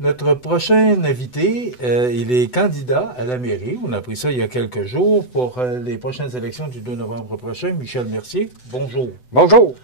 Notre prochain invité, il est candidat à la mairie. On a appris ça il y a quelques jours pour les prochaines élections du 2 novembre prochain. Michel Mercier, bonjour. Bonjour.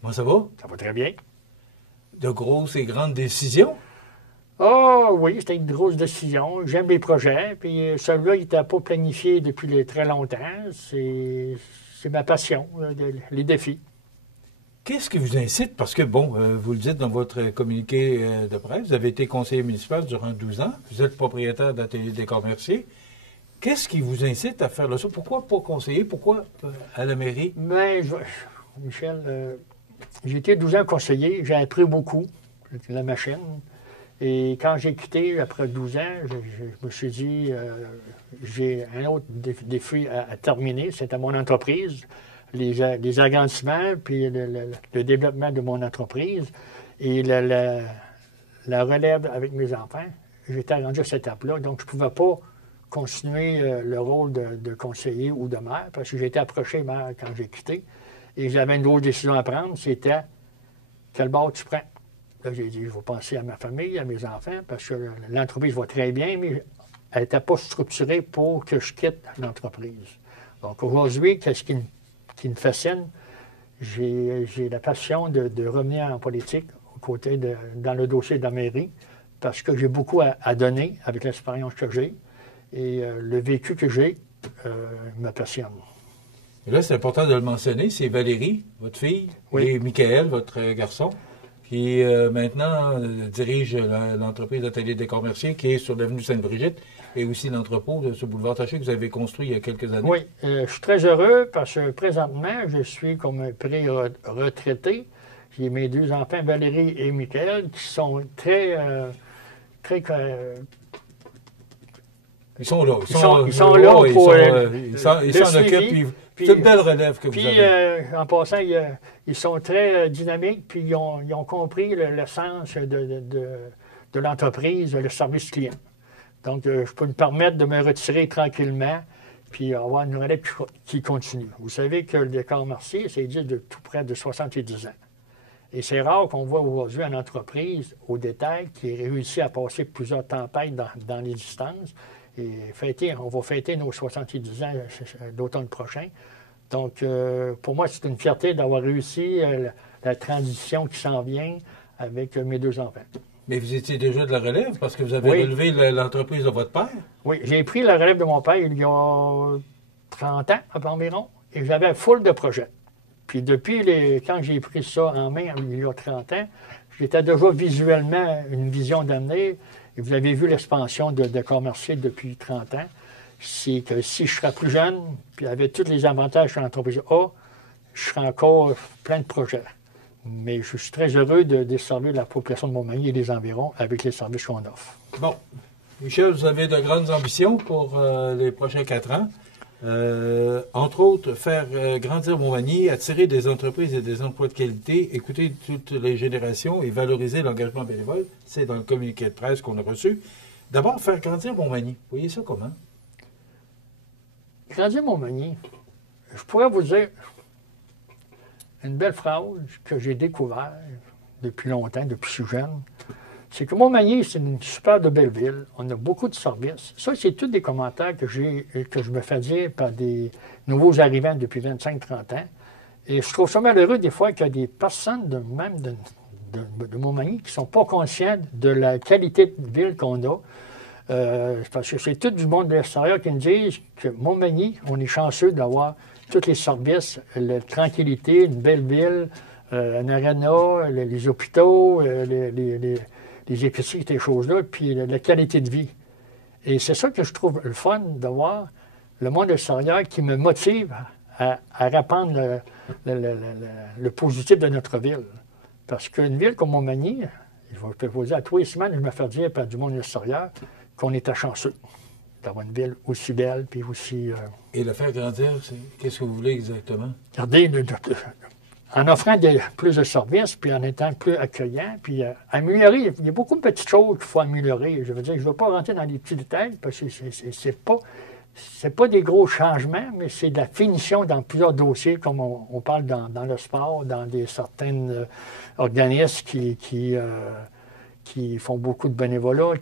Comment ça va? Ça va très bien. De grosses et grandes décisions? Ah oui, c'était une grosse décision. J'aime les projets. Puis celui-là, il n'était pas planifié depuis très longtemps. C'est ma passion, les défis. Qu'est-ce qui vous incite? Parce que, bon, vous le dites dans votre communiqué de presse, vous avez été conseiller municipal durant 12 ans, vous êtes propriétaire d'Atelier Décor Mercier. Qu'est-ce qui vous incite à faire ça? Pourquoi pas conseiller? Pourquoi à la mairie? Mais, Michel, j'ai été 12 ans conseiller, j'ai appris beaucoup, la machine. Et quand j'ai quitté, après 12 ans, je me suis dit, j'ai un autre défi à terminer, c'était mon entreprise. Les agrandissements, puis le développement de mon entreprise et la relève avec mes enfants. J'étais rendu à cette étape-là, donc je ne pouvais pas continuer le rôle de conseiller ou de maire, parce que j'ai été approché maire quand j'ai quitté. Et j'avais une grosse décision à prendre, c'était quel bord tu prends. Là, j'ai dit, je vais penser à ma famille, à mes enfants, parce que l'entreprise va très bien, mais elle n'était pas structurée pour que je quitte l'entreprise. Donc aujourd'hui, qu'est-ce qui me fascine? J'ai la passion de revenir en politique dans le dossier de la mairie, parce que j'ai beaucoup à donner avec l'expérience que j'ai et le vécu que j'ai me passionne. Et là, c'est important de le mentionner, c'est Valérie, votre fille, oui, et Michael, votre garçon, qui maintenant dirige l'entreprise d'Atelier Décor Mercier, qui est sur l'avenue Sainte-Brigitte, et aussi l'entrepôt de ce boulevard Taché que vous avez construit il y a quelques années. Oui, je suis très heureux parce que présentement, je suis comme un pré-retraité. J'ai mes deux enfants, Valérie et Michael, qui sont très ils sont là. Ils sont là pour ils s'en occupent. C'est une belle relève que vous avez. En passant, ils sont très dynamiques, puis ils ont compris le sens de l'entreprise, le service client. Donc, je peux me permettre de me retirer tranquillement, puis avoir une relève qui continue. Vous savez que le décor Mercier, c'est existe de tout près de 70 ans. Et c'est rare qu'on voit aujourd'hui une entreprise au détail qui réussit à passer plusieurs tempêtes dans l'existence. Et on va fêter nos 70 ans l'automne prochain. Donc, pour moi, c'est une fierté d'avoir réussi la transition qui s'en vient avec mes deux enfants. Mais vous étiez déjà de la relève parce que vous avez relevé l'entreprise de votre père? Oui, j'ai pris la relève de mon père il y a 30 ans environ et j'avais full de projets. Puis depuis, quand j'ai pris ça en main il y a 30 ans, j'étais déjà visuellement une vision d'avenir. Et vous avez vu l'expansion de Décor Mercier depuis 30 ans. C'est que si je serais plus jeune, puis avec tous les avantages que l'entreprise a, je serais encore plein de projets. Mais je suis très heureux de desservir la population de Montmagny et des environs avec les services qu'on offre. Bon. Michel, vous avez de grandes ambitions pour les prochains 4 ans. Entre autres, faire grandir Montmagny, attirer des entreprises et des emplois de qualité, écouter toutes les générations et valoriser l'engagement bénévole. C'est dans le communiqué de presse qu'on a reçu. D'abord, faire grandir Montmagny. Vous voyez ça comment? Grandir Montmagny, je pourrais vous dire une belle phrase que j'ai découverte depuis longtemps, depuis que je suis jeune. C'est que Montmagny, c'est une super de belle ville. On a beaucoup de services. Ça, c'est tous des commentaires que je me fais dire par des nouveaux arrivants depuis 25-30 ans. Et je trouve ça malheureux des fois qu'il y a des personnes de Montmagny qui ne sont pas conscientes de la qualité de ville qu'on a. Parce que c'est tout du monde de l'extérieur qui nous disent que Montmagny, on est chanceux d'avoir tous les services, la tranquillité, une belle ville, un aréna, les hôpitaux, les épiceries, ces choses-là, puis la qualité de vie. Et c'est ça que je trouve le fun d'avoir le monde extérieur qui me motive à répandre le positif de notre ville. Parce qu'une ville comme Montmagny, je vais vous dire, à tous les semaines, je me fais dire par du monde extérieur qu'on était chanceux d'avoir une ville aussi belle, puis aussi... Et le faire grandir, qu'est-ce que vous voulez exactement? Regardez, en offrant plus de services, puis en étant plus accueillant, puis améliorer. Il y a beaucoup de petites choses qu'il faut améliorer. Je veux dire, je ne veux pas rentrer dans les petits détails, parce que c'est pas des gros changements, mais c'est de la finition dans plusieurs dossiers, comme on parle dans le sport, dans certains organismes qui qui font beaucoup de bénévolat,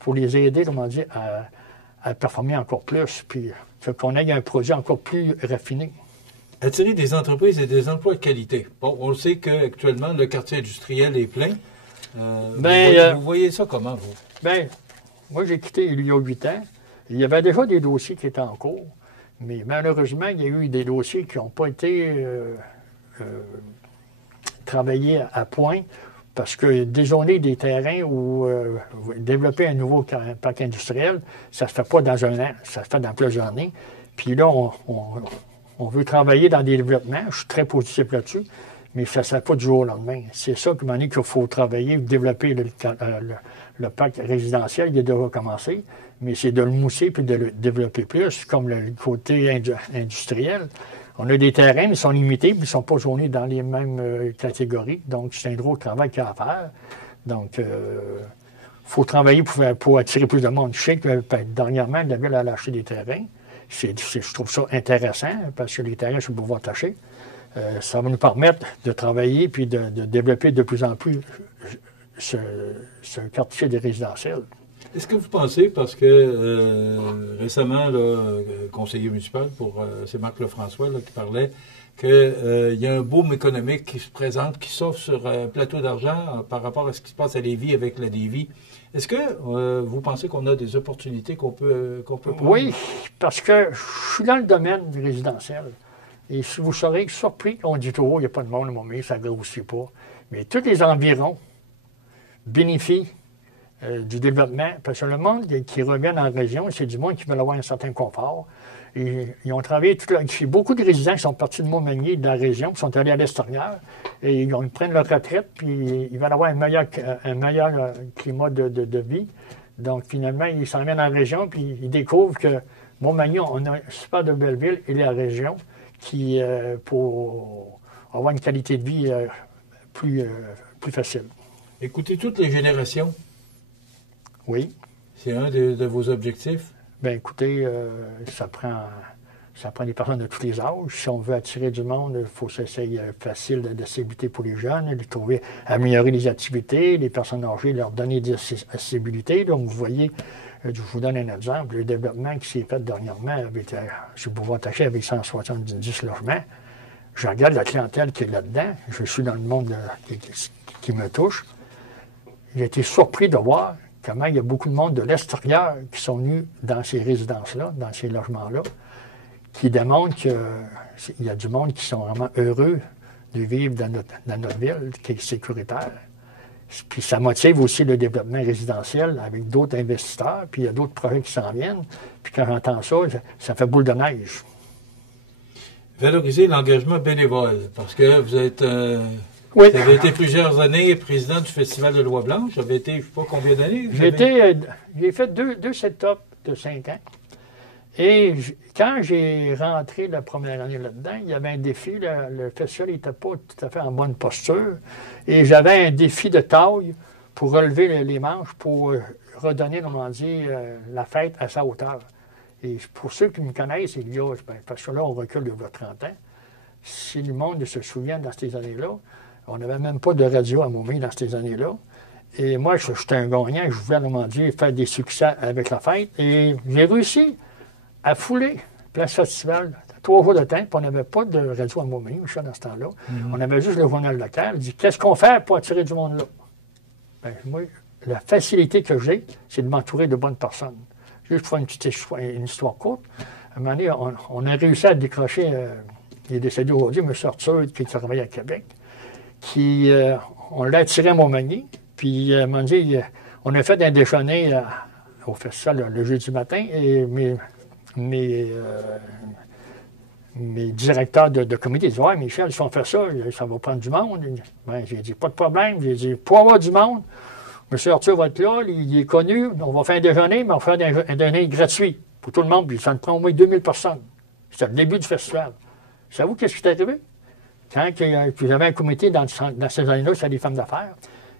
pour les aider, comment dire, à performer encore plus, puis qu'on ait un projet encore plus raffiné. Attirer des entreprises et des emplois de qualité. Bon, on le sait qu'actuellement, le quartier industriel est plein. Vous voyez ça comment, vous? Bien, moi, j'ai quitté il y a 8 ans. Il y avait déjà des dossiers qui étaient en cours, mais malheureusement, il y a eu des dossiers qui n'ont pas été travaillés à point parce que dézoner des terrains ou développer un nouveau parc industriel, ça ne se fait pas dans un an, ça se fait dans plusieurs années. Puis là, on veut travailler dans des développements, je suis très positif là-dessus, mais ça ne se fait pas du jour au lendemain. C'est ça qu'il faut travailler, développer le parc résidentiel, il a déjà commencé, mais c'est de le mousser puis de le développer plus, comme le côté industriel. On a des terrains, mais ils sont limités, puis ils ne sont pas zonés dans les mêmes catégories. Donc, c'est un gros travail qu'il y a à faire. Donc, il faut travailler pour attirer plus de monde. Je sais que dernièrement, la ville a lâché des terrains. Je trouve ça intéressant, parce que les terrains sur le pouvoir taché, ça va nous permettre de travailler puis de développer de plus en plus ce quartier des résidentiels. Est-ce que vous pensez, parce que récemment, le conseiller municipal, c'est Marc Lefrançois qui parlait, qu'il y a un boom économique qui se présente, qui s'offre sur un plateau d'argent par rapport à ce qui se passe à Lévis avec la Lévis. Est-ce que vous pensez qu'on a des opportunités qu'on peut prendre? Oui, parce que je suis dans le domaine du résidentiel. Et si vous serez surpris, on dit toujours, il n'y a pas de monde à Montmagny, ça ne grossit pas. Mais tous les environs bénéficient du développement, parce que le monde qui revient dans la région, c'est du monde qui veut avoir un certain confort. Et ils ont travaillé beaucoup de résidents qui sont partis de Montmagny, de la région, qui sont allés à l'extérieur, et ils prennent leur retraite, puis ils veulent avoir un meilleur climat de vie. Donc, finalement, ils s'en viennent dans la région, puis ils découvrent que Montmagny, on a une super de belle ville, et la région, qui, pour avoir une qualité de vie plus facile. Écoutez toutes les générations. Oui. C'est un de vos objectifs? Bien, écoutez, ça prend des personnes de tous les âges. Si on veut attirer du monde, il faut que ça soit facile d'accessibilité pour les jeunes, de trouver, améliorer les activités, les personnes âgées, leur donner des accessibilités. Donc, vous voyez, je vous donne un exemple. Le développement qui s'est fait dernièrement sur le pouvoir taché avec 170 logements. Je regarde la clientèle qui est là-dedans. Je suis dans le monde qui me touche. J'ai été surpris de voir comment il y a beaucoup de monde de l'extérieur qui sont venus dans ces résidences-là, dans ces logements-là, qui démontrent qu'il y a du monde qui sont vraiment heureux de vivre dans notre ville, qui est sécuritaire. Puis ça motive aussi le développement résidentiel avec d'autres investisseurs, puis il y a d'autres projets qui s'en viennent. Puis quand j'entends ça, ça fait boule de neige. Valoriser l'engagement bénévole, parce que vous êtes... Oui. Vous avez été plusieurs années président du Festival de Loi Blanche. J'avais été, je ne sais pas combien d'années. J'ai fait deux setups de 5 ans. Et quand j'ai rentré la première année là-dedans, il y avait un défi. Le festival n'était pas tout à fait en bonne posture. Et j'avais un défi de taille pour relever les manches, pour redonner, comment dire, la fête à sa hauteur. Et pour ceux qui me connaissent, parce que là, on recule de 30 ans. Si le monde se souvient dans ces années-là, on n'avait même pas de radio à Montmagny dans ces années-là. Et moi, j'étais un gagnant, je voulais, comment dire, faire des succès avec la fête. Et j'ai réussi à fouler Place Festival 3 jours de temps, puis on n'avait pas de radio à Montmagny, Michel, dans ce temps-là. On avait juste le journal local. Il dit, qu'est-ce qu'on fait pour attirer du monde là? Bien, moi, la facilité que j'ai, c'est de m'entourer de bonnes personnes. Juste pour faire une histoire courte, à un moment donné, on a réussi à décrocher, il est décédé aujourd'hui, M. Arthur, qui travaille à Québec, on l'a attiré à Montmagny, puis à un moment donné, on a fait un déjeuner au festival le jeudi matin, et mes directeurs de comité disent « Ouais, Michel, si on fait ça, ça va prendre du monde. » Ben, j'ai dit « Pas de problème. » J'ai dit « Pour avoir du monde, M. Arthur va être là, il est connu, on va faire un déjeuner, mais on va faire un déjeuner gratuit pour tout le monde, puis ça nous prend au moins 2000 personnes. » C'était le début du festival. Savez-vous qu'est-ce qui est arrivé? Quand j'avais un comité dans ces années-là, c'était des femmes d'affaires.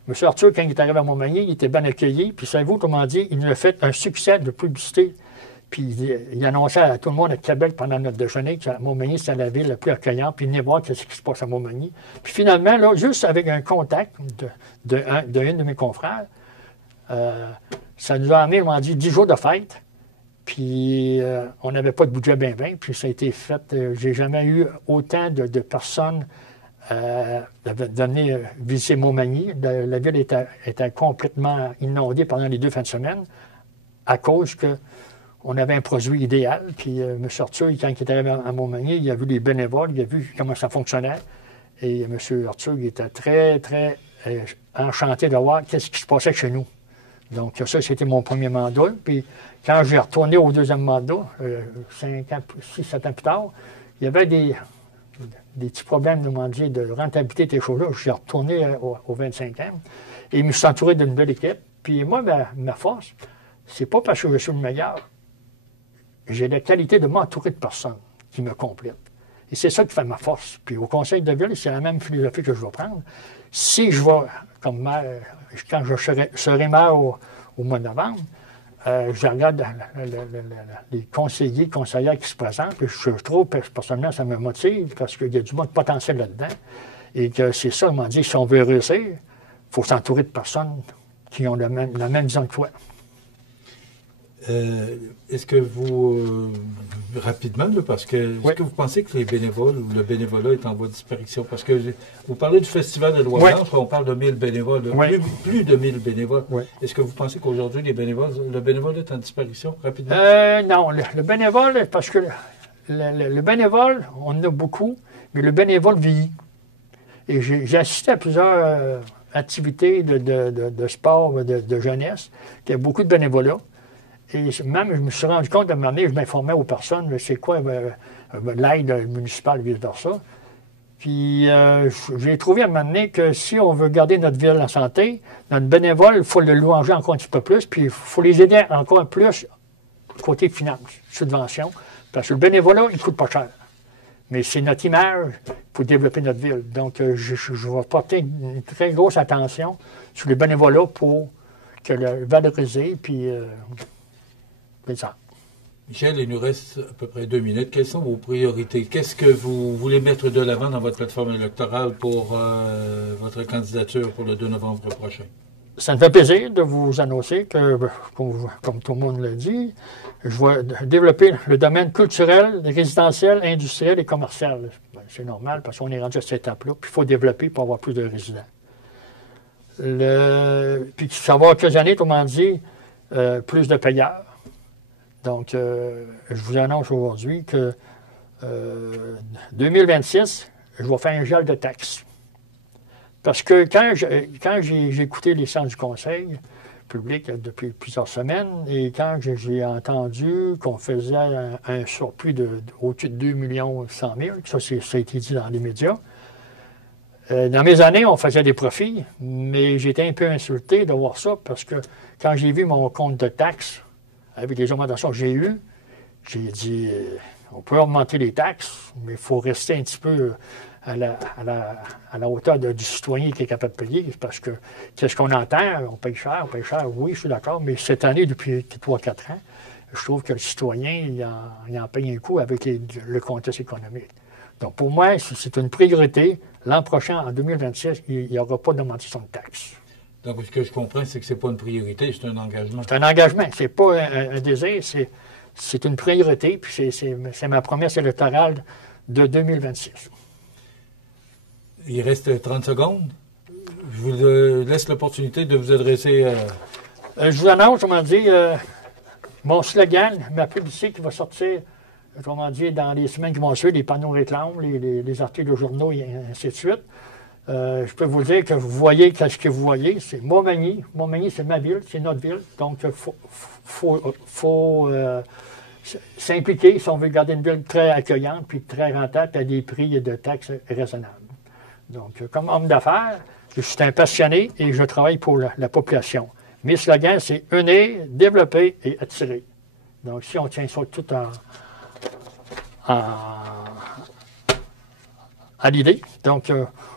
M. Arthur, quand il est arrivé à Montmagny, il était bien accueilli. Puis savez-vous comment dire? Il nous a fait un succès de publicité Puis il annonçait à tout le monde à Québec pendant notre déjeuner que Montmagny, c'était la ville la plus accueillante, puis venez voir ce qui se passe à Montmagny. Puis finalement, là, juste avec un contact d'un de mes confrères, ça nous a amené, on dit, 10 jours de fête. Puis on n'avait pas de budget bien, puis ça a été fait. J'ai jamais eu autant de personnes venir visiter Montmagny. La ville était complètement inondée pendant les 2 fins de semaine à cause qu'on avait un produit idéal. Puis M. Arthur, quand il est arrivé à Montmagny, il a vu les bénévoles, il a vu comment ça fonctionnait. Et M. Arthur, il était très, très enchanté de voir qu'est-ce qui se passait chez nous. Donc ça, c'était mon premier mandat. Puis quand j'ai retourné au deuxième mandat, 6-7 ans plus tard, il y avait des petits problèmes de rentabilité de ces choses-là. Je suis retourné au 25e et je me suis entouré d'une belle équipe. Puis moi, ma force, c'est pas parce que je suis le meilleur. J'ai la qualité de m'entourer de personnes qui me complètent. Et c'est ça qui fait ma force. Puis au conseil de ville, c'est la même philosophie que je vais prendre. Si je vais, comme maire, quand je serai maire au mois de novembre, je regarde les conseillères qui se présentent, puis je trouve, personnellement, ça me motive parce qu'il y a du bon potentiel là-dedans. Et que c'est ça, on m'a dit, si on veut réussir, il faut s'entourer de personnes qui ont la même vision que toi. Est-ce que vous, rapidement, là, parce que, est-ce que vous pensez que les bénévoles ou le bénévolat est en voie de disparition? Parce que vous parlez du Festival de Loire-Blanche, on parle de 1000 bénévoles, plus de 1000 bénévoles. Est-ce que vous pensez qu'aujourd'hui, le bénévole est en disparition, rapidement? Non, le bénévole, parce que le bénévole, on en a beaucoup, mais le bénévole vieillit. Et j'ai assisté à plusieurs activités de sport, de jeunesse, qui a beaucoup de bénévolat. Et même, je me suis rendu compte, à un moment donné, je m'informais aux personnes, c'est quoi l'aide municipale, vice-versa. Puis, j'ai trouvé à un moment donné que si on veut garder notre ville en santé, notre bénévole, il faut le louanger encore un petit peu plus, puis il faut les aider encore plus côté finance, subvention, parce que le bénévolat, il ne coûte pas cher. Mais c'est notre image pour développer notre ville. Donc, je vais porter une très grosse attention sur le bénévolat pour le valoriser, puis... c'est ça. Michel, il nous reste à peu près 2 minutes. Quelles sont vos priorités? Qu'est-ce que vous voulez mettre de l'avant dans votre plateforme électorale pour votre candidature pour le 2 novembre prochain? Ça me fait plaisir de vous annoncer que, comme tout le monde l'a dit, je vais développer le domaine culturel, résidentiel, industriel et commercial. C'est normal parce qu'on est rendu à cette étape-là, puis il faut développer pour avoir plus de résidents. Puis savoir quelques années, comment dire, plus de payeurs. Donc, je vous annonce aujourd'hui que 2026, je vais faire un gel de taxes. Parce que quand j'ai écouté les séances du conseil public depuis plusieurs semaines, et quand j'ai entendu qu'on faisait un surplus au-dessus de 2 100 000, ça a été dit dans les médias, dans mes années, on faisait des profits, mais j'étais un peu insulté de voir ça, parce que quand j'ai vu mon compte de taxes, avec les augmentations que j'ai eues, j'ai dit, on peut augmenter les taxes, mais il faut rester un petit peu à la hauteur du citoyen qui est capable de payer, parce que qu'est-ce qu'on entend? On paye cher, oui, je suis d'accord, mais cette année, depuis 3-4 ans, je trouve que le citoyen, il en paye un coup avec le contexte économique. Donc pour moi, c'est une priorité. L'an prochain, en 2026, il n'y aura pas d'augmentation de taxes. Donc, ce que je comprends, c'est que ce n'est pas une priorité, c'est un engagement. C'est un engagement. Ce n'est pas un désir, c'est une priorité, puis c'est ma promesse électorale de 2026. Il reste 30 secondes. Je vous laisse l'opportunité de vous adresser... je vous annonce, comment dire, mon slogan, ma publicité qui va sortir, comment dire, dans les semaines qui vont suivre, les panneaux réclames, les articles de journaux, et ainsi de suite. Je peux vous dire que vous voyez ce que vous voyez, c'est Montmagny. Montmagny, c'est ma ville, c'est notre ville. Donc, il faut s'impliquer si on veut garder une ville très accueillante puis très rentable à des prix et de taxes raisonnables. Donc, comme homme d'affaires, je suis un passionné et je travaille pour la population. Mes slogans, c'est unir, développer et attirer. Donc, si on tient ça tout à l'idée, donc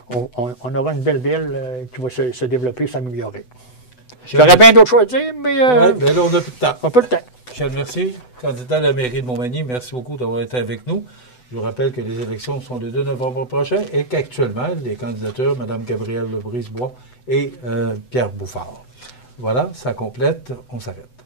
on aura une belle ville qui va se développer, s'améliorer. J'aurais bien d'autres choses à dire, mais... Oui, mais là, on n'a plus de temps. On n'a pas le temps. Michel, merci. candidat à la mairie de Montmagny, merci beaucoup d'avoir été avec nous. Je vous rappelle que les élections sont le 2 novembre prochain et qu'actuellement, les candidatures, Mme Gabrielle Brisebois et Pierre Bouffard. Voilà, ça complète, on s'arrête.